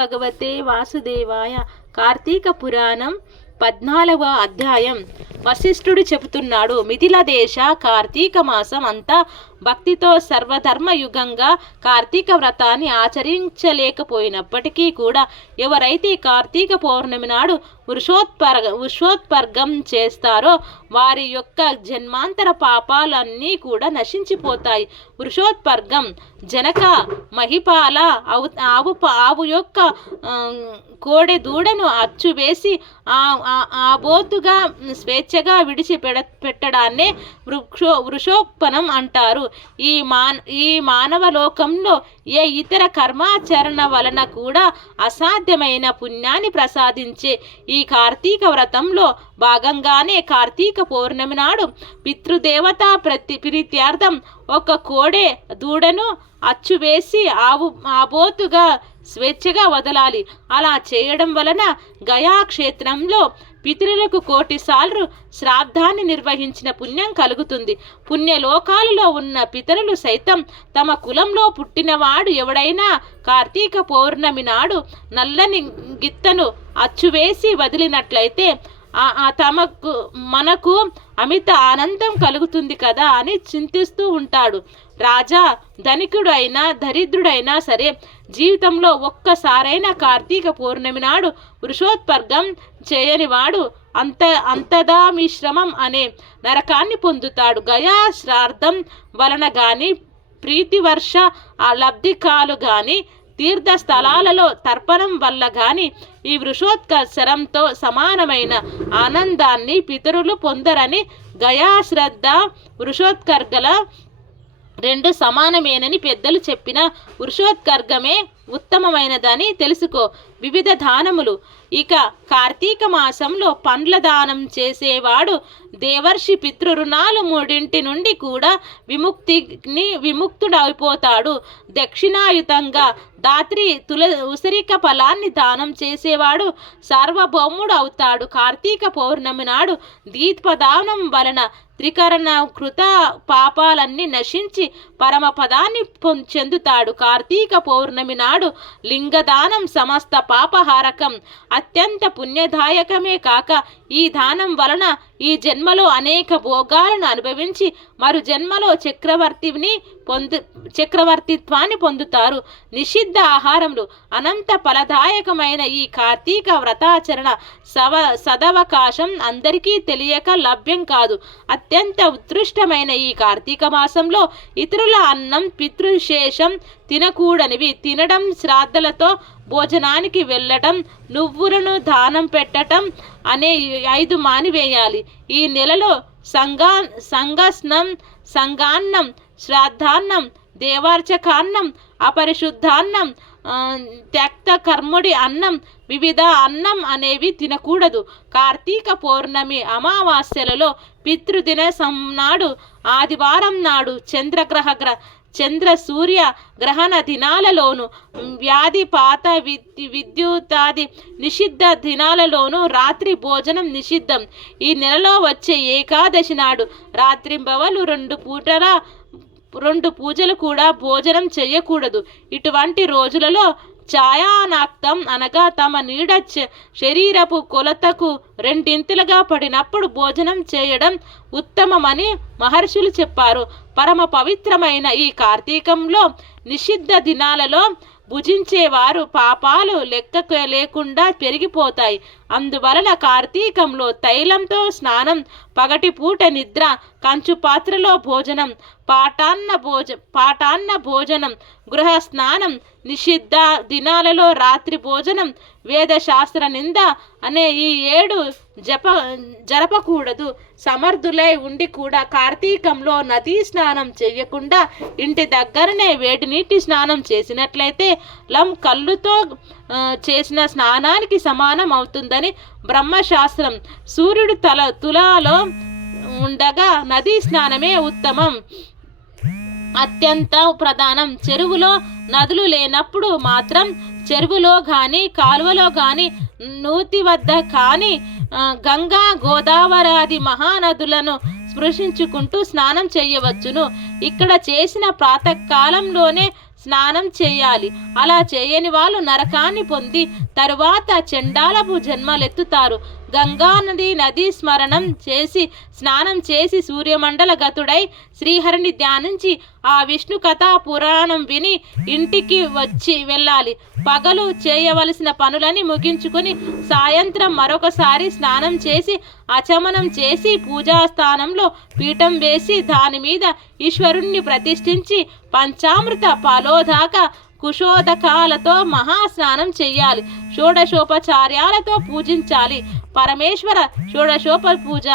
భగవతే వాసుదేవాయ. కార్తీక పురాణం 14వ అధ్యాయం. వశిష్ఠుడు చెబుతున్నాడు. మిథిల దేశ కార్తీక మాసం అంతా భక్తితో సర్వధర్మయుగంగా కార్తీక వ్రతాన్ని ఆచరించలేకపోయినప్పటికీ కూడా ఎవరైతే కార్తీక పౌర్ణమి నాడు వృషోత్పర్గం చేస్తారో వారి యొక్క జన్మాంతర పాపాలన్నీ కూడా నశించిపోతాయి. వృషోత్పర్గం జనక మహిపాల ఆవు యొక్క కోడె దూడను అచ్చువేసి ఆ బోతుగా స్వేచ్ఛగా పెట్టడాన్నే వృషోత్పన్నం అంటారు. ఈ మానవ లోకంలో ఏ ఇతర కర్మాచరణ వలన కూడా అసాధ్యమైన పుణ్యాన్ని ప్రసాదించే ఈ కార్తీక వ్రతంలో భాగంగానే కార్తీక పౌర్ణమి నాడు పితృదేవత ప్రీత్యార్థం ఒక కోడె దూడను అచ్చువేసి ఆబోతుగా స్వేచ్ఛగా వదలాలి. అలా చేయడం వలన గయా క్షేత్రంలో పితరులకు 1,000,000 సార్లు శ్రాద్ధాన్ని నిర్వహించిన పుణ్యం కలుగుతుంది. పుణ్యలోకాలలో ఉన్న పితరులు సైతం తమ కులంలో పుట్టినవాడు ఎవడైనా కార్తీక పౌర్ణమి నాడు నల్లని గిత్తను అచ్చువేసి వదిలినట్లయితే మనకు అమిత ఆనందం కలుగుతుంది కదా అని చింతిస్తూ ఉంటాడు. రాజా, ధనికుడు అయినా దరిద్రుడైనా సరే జీవితంలో ఒక్కసారైనా కార్తీక పౌర్ణమి నాడు వృషోత్పర్గం చేయనివాడు అంతదామిశ్రమం అనే నరకాన్ని పొందుతాడు. గయా శ్రార్థం వలన గాని ప్రీతివర్ష లబ్ధికాలు గాని తీర్థ స్థలాలలో తర్పణం వల్ల గాని ఈ వృషోత్కర్షరంతో సమానమైన ఆనందాన్ని పితరులు పొందరని గయాశ్రద్ధ వృషోత్కర్గల 2 సమానమేనని పెద్దలు చెప్పిన వృషోత్కర్గమే ఉత్తమమైనదని తెలుసుకో. వివిధ దానములు. ఇక కార్తీక మాసంలో పండ్ల దానం చేసేవాడు దేవర్షి పితృరుణాలు 3 నుండి కూడా విముక్తుడైపోతాడు. దక్షిణాయుతంగా దాత్రి ఉసిరిక ఫలాన్ని దానం చేసేవాడు సార్వభౌముడు అవుతాడు. కార్తీక పౌర్ణమి నాడు దీపదానం వలన త్రికరణ కృత పాపాలన్నీ నశించి పరమపదాన్ని చెందుతాడు. కార్తీక పౌర్ణమి నాడు లింగదానం సమస్త పాపహారకం, అత్యంత పుణ్యదాయకమే కాక ఈ దానం వలన ఈ జన్మలో అనేక భోగాలను అనుభవించి మరు జన్మలో చక్రవర్తిత్వాన్ని పొందుతారు. నిషిద్ధ ఆహారములు అనంత ఫలదాయకమైన ఈ కార్తీక వ్రతాచరణ సదవకాశం అందరికీ తెలియక లభ్యం కాదు. అత్యంత ఉత్కృష్టమైన ఈ కార్తీక మాసంలో ఇతరుల అన్నం పితృశేషం తినకూడనివి. తినడం, శ్రాద్ధలతో భోజనానికి వెళ్ళటం, నువ్వులను దానం పెట్టటం అనే 5 మానివేయాలి. ఈ నెలలో సంగస్నం, సంగాన్నం, శ్రాద్ధాన్నం, దేవార్చకాన్నం, అపరిశుద్ధాన్నం, త్యక్త కర్ముడి అన్నం, వివిధ అన్నం అనేవి తినకూడదు. కార్తీక పౌర్ణమి అమావాస్యలలో పితృదిన నాడు ఆదివారం నాడు చంద్ర సూర్య గ్రహణ దినాలలోను వ్యాధిపాత విద్యుతాది నిషిద్ధ దినాలలోనూ రాత్రి భోజనం నిషిద్ధం. ఈ నెలలో వచ్చే ఏకాదశి నాడు రాత్రింబవలు 2 పూజలు కూడా భోజనం చేయకూడదు. ఇటువంటి రోజులలో ఛాయానాక్తం అనగా తమ నీడ శరీరపు కొలతకు 2 పడినప్పుడు భోజనం చేయడం ఉత్తమమని మహర్షులు చెప్పారు. పరమ పవిత్రమైన ఈ కార్తీకంలో నిషిద్ధ దినాలలో భుజించేవారు పాపాలు లెక్క లేకుండా పెరిగిపోతాయి. అందువలన కార్తీకంలో తైలంతో స్నానం, పగటిపూట నిద్ర, కంచు పాత్రలో భోజనం, పాటాన్న భోజనం, గృహ స్నానం, నిషిద్ధ దినాలలో రాత్రి భోజనం, వేదశాస్త్ర నింద అనే ఈ 7 జరపకూడదు. సమర్థులై ఉండి కూడా కార్తీకంలో నదీ స్నానం చేయకుండా ఇంటి దగ్గరనే వేడి నీటి స్నానం చేసినట్లయితే కళ్ళుతో చేసిన స్నానానికి సమానం అవుతుందని బ్రహ్మశాస్త్రం. సూర్యుడు తులాలో ఉండగా నదీ స్నానమే ఉత్తమం, అత్యంత ప్రధానం. చెరువులో నదులు లేనప్పుడు మాత్రం చెరువులో కానీ కాలువలో కానీ నూతి వద్ద కానీ గంగా గోదావరాది మహానదులను స్పృశించుకుంటూ స్నానం చేయవచ్చును. ఇక్కడ చేసిన ప్రాతకాలంలోనే స్నానం చేయాలి. అలా చేయని వాళ్ళు నరకాన్ని పొంది తరువాత చండాలపు జన్మలెత్తుతారు. గంగా నది స్మరణం చేసి స్నానం చేసి సూర్యమండల గతుడై శ్రీహరిని ధ్యానించి ఆ విష్ణు కథా పురాణం విని ఇంటికి వచ్చి వెళ్ళాలి. పగలు చేయవలసిన పనులని ముగించుకొని సాయంత్రం మరొకసారి స్నానం చేసి ఆచమనం చేసి పూజాస్థానంలో పీఠం వేసి దాని మీద ఈశ్వరుణ్ణి ప్రతిష్ఠించి పంచామృత పాలోదాక కుశోదకాలతో మహాస్నానం చెయ్యాలి. షోడశోపచార్యాలతో పూజించాలి. పరమేశ్వర షోడశోప పూజ.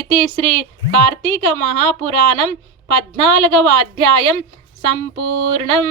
ఇది శ్రీ కార్తీక మహాపురాణం 14వ అధ్యాయం సంపూర్ణం.